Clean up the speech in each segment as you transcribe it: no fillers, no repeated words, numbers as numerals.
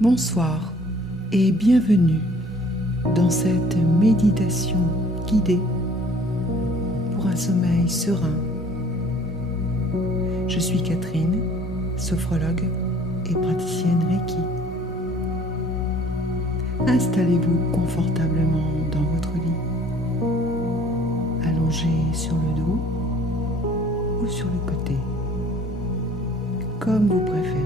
Bonsoir et bienvenue dans cette méditation guidée pour un sommeil serein. Je suis Catherine, sophrologue et praticienne Reiki. Installez-vous confortablement dans votre lit, allongé sur le dos ou sur le côté, comme vous préférez.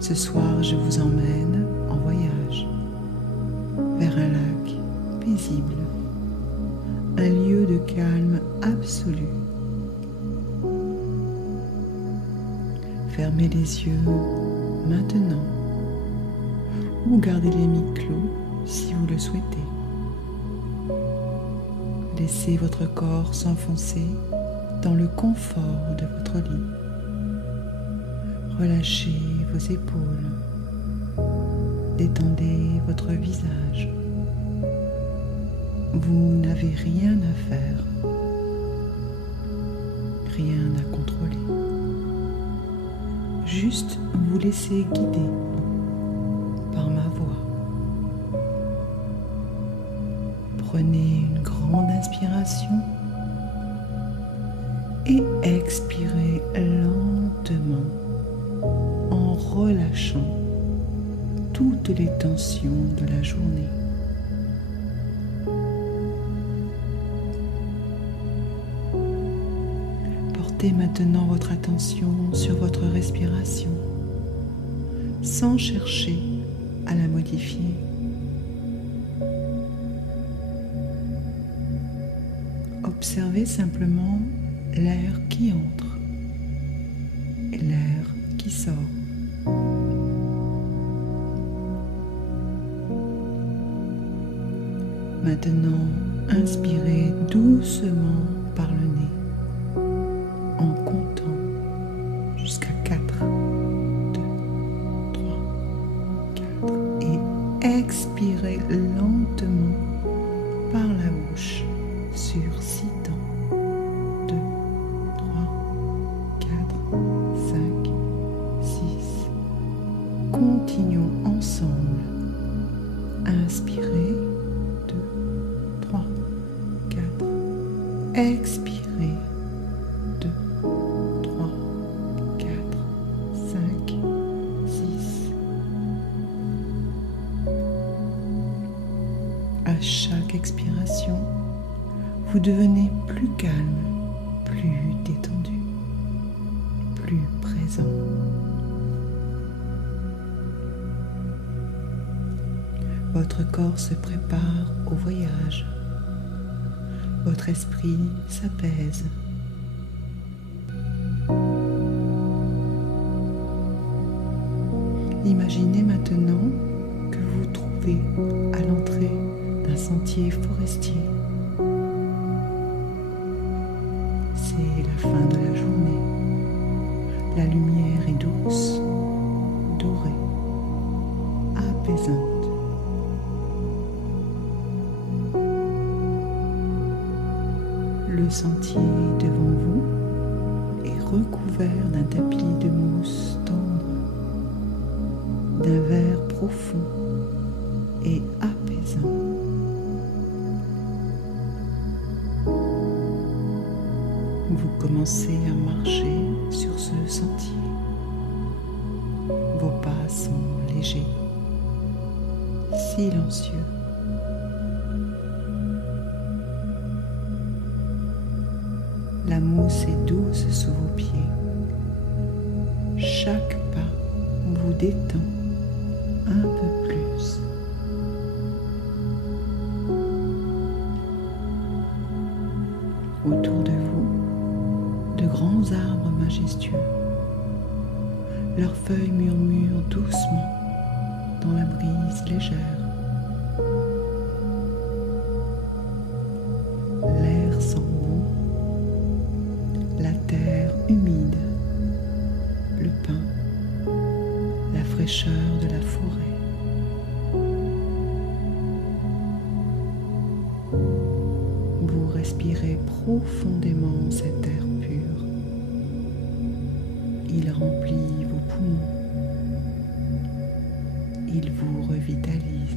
Ce soir, je vous emmène en voyage vers un lac paisible, un lieu de calme absolu. Fermez les yeux maintenant ou gardez-les mi-clos si vous le souhaitez. Laissez votre corps s'enfoncer dans le confort de votre lit. Relâchez vos épaules, détendez votre visage. Vous n'avez rien à faire, rien à contrôler. Juste vous laisser guider par ma voix. Prenez une grande inspiration et expirez lentement en relâchant toutes les tensions de la journée. Portez maintenant votre attention sur votre respiration sans chercher à la modifier. Observez simplement l'air qui entre et l'air qui sort. Maintenant, inspirez doucement par le nez en comptant jusqu'à 4, 2, 3, 4 et expirez lentement par la bouche sur 6 temps. 2, 3, 4, 5, 6. Continuons ensemble. Inspirez. 2, 3, 4. Expirez. 2, 3, 4, 5, 6. À chaque expiration, vous devenez plus calme, plus détendu, plus présent. Votre corps se prépare au voyage. Votre esprit s'apaise. Imaginez maintenant que vous vous trouvez à l'entrée d'un sentier forestier. C'est la fin de la journée. La lumière est douce, dorée, apaisante. Le sentier devant vous est recouvert d'un tapis de mousse tendre, d'un vert profond et apaisant. Vous commencez à marcher sur ce sentier. Vos pas sont légers, silencieux. La mousse est douce sous vos pieds. Chaque pas vous détend un peu plus. Autour de vous, de grands arbres majestueux. Leurs feuilles murmurent doucement dans la brise légère. L'air sent bon. La terre humide, le pin, la fraîcheur de la forêt. Vous respirez profondément cet air pur. Il remplit vos poumons. il vous revitalise.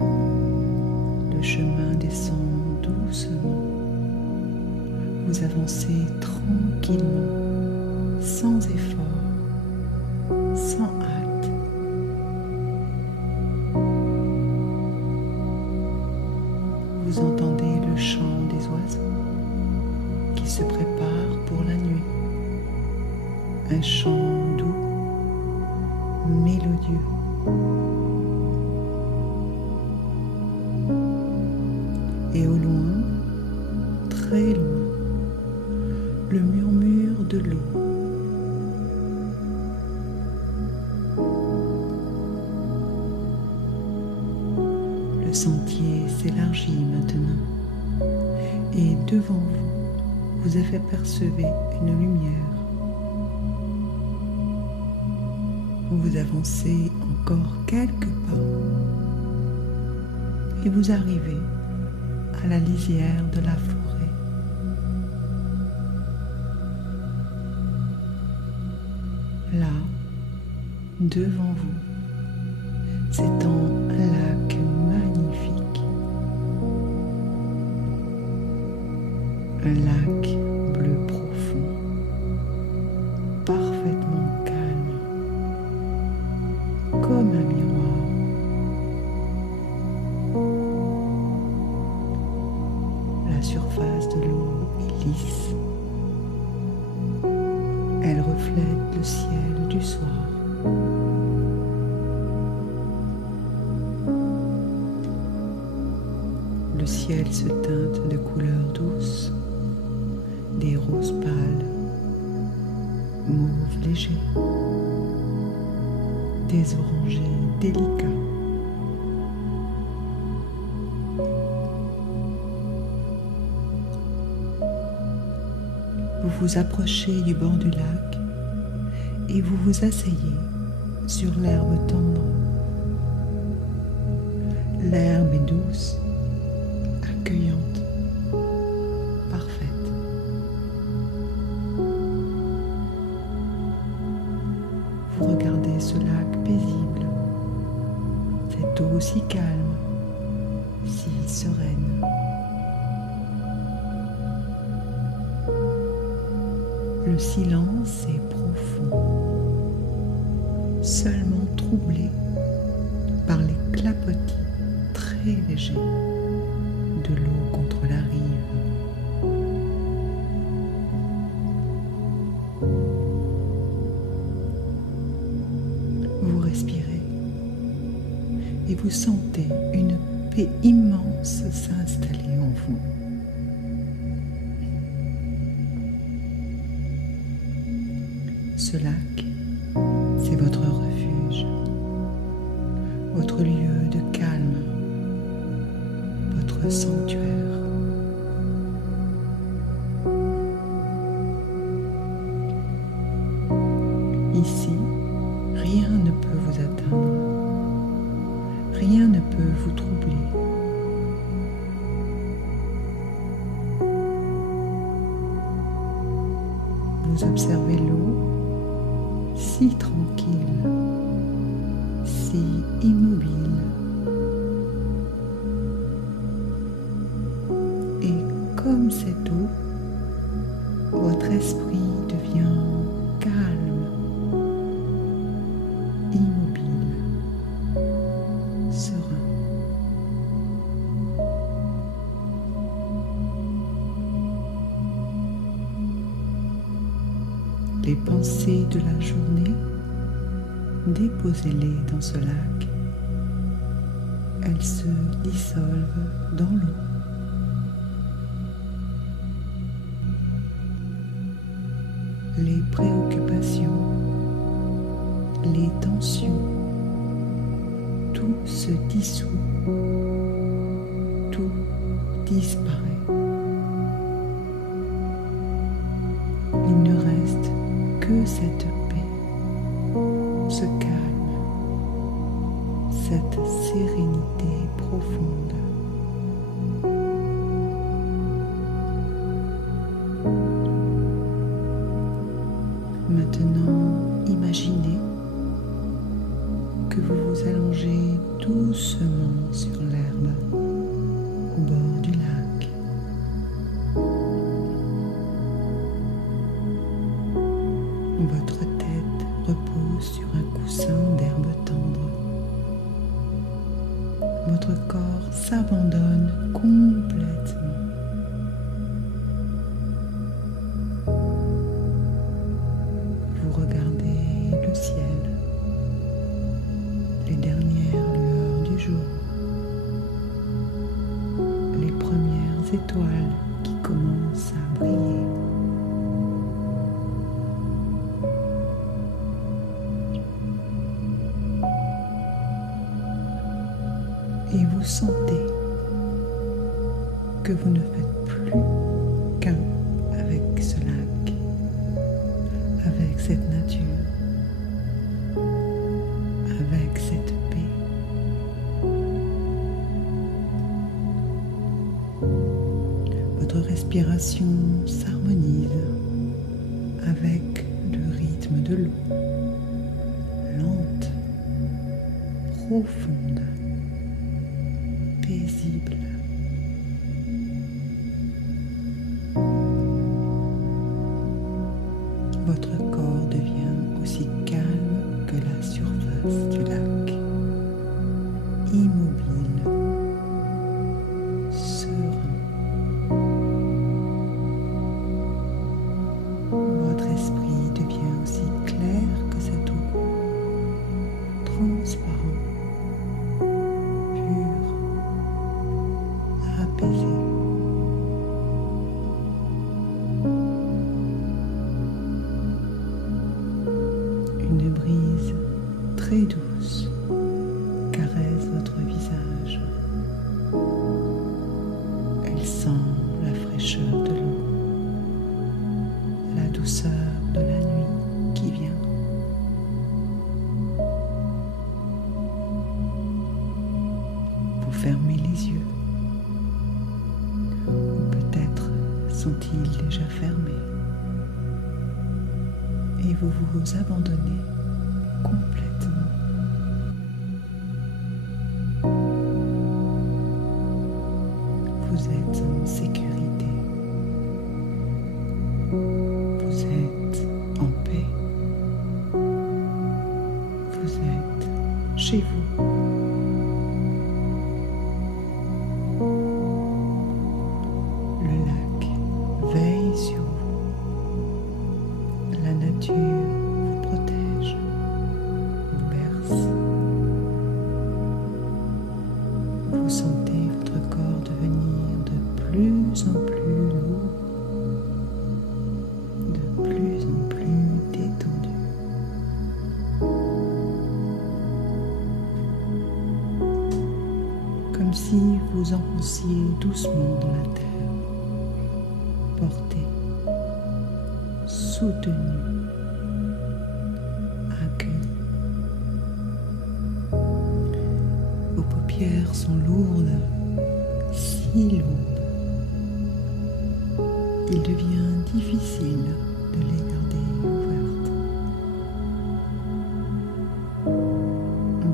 Le chemin descend doucement. Vous avancez tranquillement, sans effort, sans hâte. Vous entendez le chant des oiseaux qui se préparent pour la nuit. Un chant doux, mélodieux. Et au loin, très loin, le murmure de l'eau. Le sentier s'élargit maintenant et devant vous, vous avez percevé une lumière. Vous avancez encore quelques pas et vous arrivez à la lisière de la forêt. Là, devant vous, s'étend un lac magnifique. Un lac bleu profond, parfaitement calme, comme un miroir. La surface de l'eau est lisse. Elle reflète le ciel du soir. Le ciel se teinte de couleurs douces, des roses pâles, mauve léger, des orangés délicats. Vous vous approchez du bord du lac et vous vous asseyez sur l'herbe tendre. L'herbe est douce, accueillante, parfaite. Vous regardez ce lac paisible, cette eau si calme, si sereine. Le silence est profond, seulement troublé par les clapotis très légers de l'eau contre la rive. Vous respirez et vous sentez une paix immense s'installer en vous. Ce lac, c'est votre refuge, votre lieu de calme, votre sanctuaire. Ici, rien ne peut vous atteindre, rien ne peut vous troubler. Vous observez l'eau si tranquille, si immobile. Et comme cette eau, votre esprit devient calme, immobile, serein. Les pensées de la journée, déposez-les dans ce lac. Elles se dissolvent dans l'eau. Les préoccupations, les tensions, tout se dissout, tout disparaît. Il ne reste que cette paix, ce calme, cette sérénité profonde. Maintenant, imaginez que vous vous allongez doucement sur l'herbe au bord du lac. Votre tête repose sur un coussin d'herbe tendre. Votre corps s'abandonne complètement. Vous regardez le ciel, les dernières lueurs du jour, les premières étoiles qui commencent à briller. Et vous sentez que vous ne faites plus qu'un avec ce lac, avec cette nature, avec cette paix. Votre respiration s'harmonise avec le rythme de l'eau, lente, profonde, paisible. Votre corps devient aussi calme que la surface du lac, immobile, serein. Votre esprit devient aussi clair que cette eau, transparent, pur, apaisé. Une brise très douce caresse votre visage. Elle sent la fraîcheur de l'eau, la douceur de la nuit qui vient. Vous fermez les yeux, ou peut-être sont-ils déjà fermés, et vous vous abandonnez complètement. Vous êtes en sécurité. Vous êtes en paix. Vous êtes chez vous. Le lac veille sur vous. La nature vous protège, vous berce. Vous sentez votre corps devenir de plus en plus lourd, de plus en plus détendu. Comme si vous enfonciez doucement dans la terre, porté, soutenu, accueilli. Vos paupières sont lourdes, si lourdes. Il devient difficile de les garder ouvertes.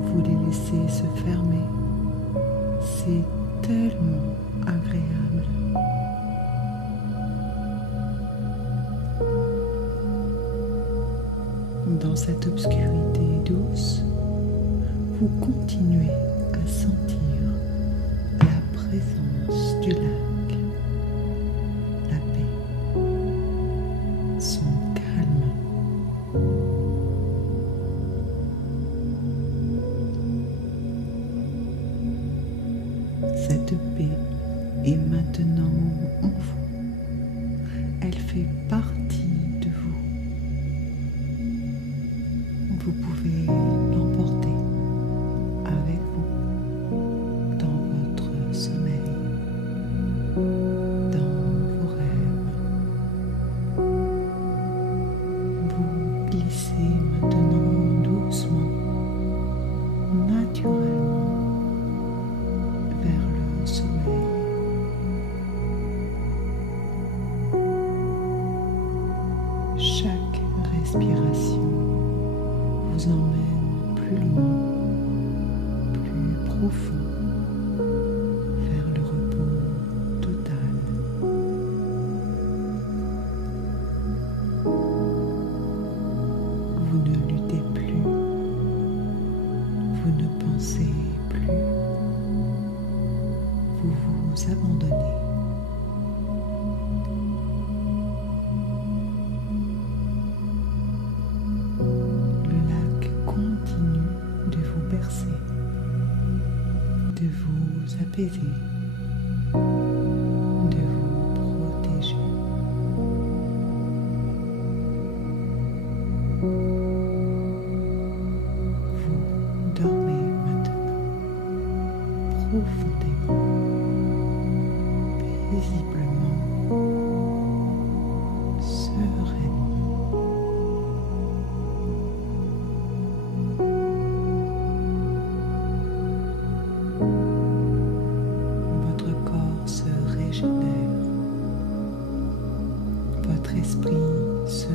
Vous les laissez se fermer. C'est tellement agréable. Dans cette obscurité douce, vous continuez à sentir la présence du lac, la paix, son calme. Cette paix est maintenant en vous. Elle fait partie de vous. Vous pouvez l'emporter avec vous dans votre sommeil. respiration vous emmène plus loin, plus profond, vers le repos total. Vous ne luttez plus, vous ne pensez plus, vous vous abandonnez. De vous apaiser, de vous protéger. Vous dormez maintenant profondément, paisiblement, sereinement. Votre esprit se